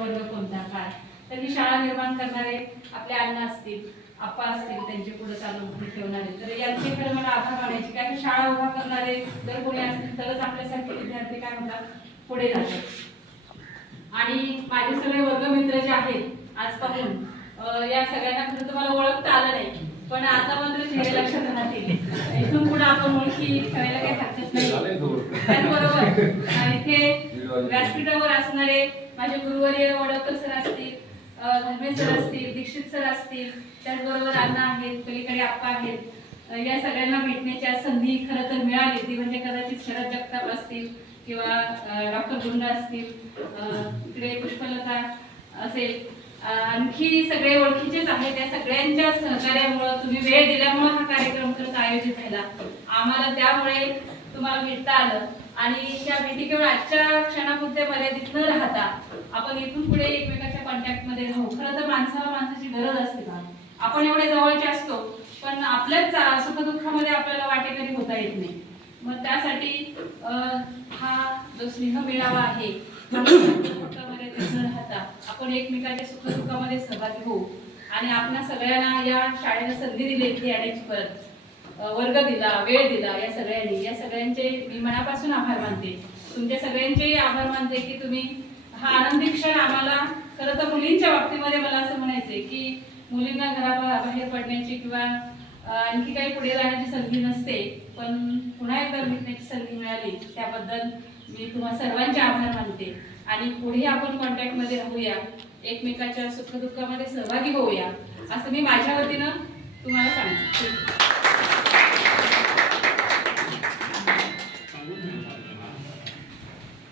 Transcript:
वर्ग कोणता काय. तर ही शाळा निर्माण करणारे आपले अण्णा असतील आप्पा असतील त्यांचे पुढे चालू ठेवणारे. तर यांचे खरं मला आभार मानायचे. कारण शाळा उभा करणारे जर कोणी असतील तरच आपल्यासारखे विद्यार्थी काय म्हणतात पुढे जातात. आणि माझे सगळे वर्गमित्र जे आहेत आजपासून या सगळ्यांना खरं तर मला ओळखता आलं नाही पण आता मात्र चेहरे लक्षात राहतील इथून पुढे आपण ओळखी ठेवायला काही हरकत नाही. त्याचबरोबर इथे व्यासपीठावर असणारे माझे गुरुवर्य वडवकर सर असतील धर्मे सर असतील दीक्षित सर असतील त्याचबरोबर अण्णा आहेत पलीकडे आप्पा आहेत. या सगळ्यांना भेटण्याची संधी खरं तर मिळाली ती म्हणजे कदाचित शरद जगताप असतील किंवा डॉक्टर गुंडा असतील तिकडे पुष्पलता असेल. आणखी सगळे ओळखीचेच आहेत त्या सगळ्यांच्या सहकार्यामुळं तुम्ही वेळ दिल्यामुळं हा कार्यक्रम करत आयोजित झाला. आम्हाला त्यामुळे तुम्हाला भेटता आलं. आणि त्या भेटी केवळ आजच्या क्षणापुरते मर्यादित न राहता आपण इथून पुढे एकमेकाच्या कॉन्टॅक्टमध्ये राहू. खरं तर माणसाला माणसाची गरज असते का आपण एवढे जवळचे असतो पण आपल्याच सुखदुःखामध्ये आपल्याला वाटेकरी होता येत नाही. मग त्यासाठी हा जो स्नेह मिळावा आहे राहता आपण एकमेकाच्या सुखदुःखामध्ये सहभागी होऊ. आणि आपण सगळ्यांना या शाळेला संधी दिली इथे येण्याची परत. वर्ग दिला वेळ दिला या सगळ्यांनी. या सगळ्यांचे मी मनापासून आभार मानते. तुमच्या सगळ्यांचेही आभार मानते की तुम्ही हा आनंदी क्षण आम्हाला खरं तर मुलींच्या बाबतीमध्ये मला असं म्हणायचंय की मुलींना घराबाहेर पडण्याची किंवा आणखी काही पुढे जाण्याची संधी नसते पण पुन्हा एकदा भेटण्याची संधी मिळाली त्याबद्दल मी तुम्हा सर्वांचे आभार मानते. आणि पुढे आपण कॉन्टॅक्टमध्ये राहूया. एकमेकाच्या सुखदुःखामध्ये सहभागी होऊया असं मी माझ्या वतीनं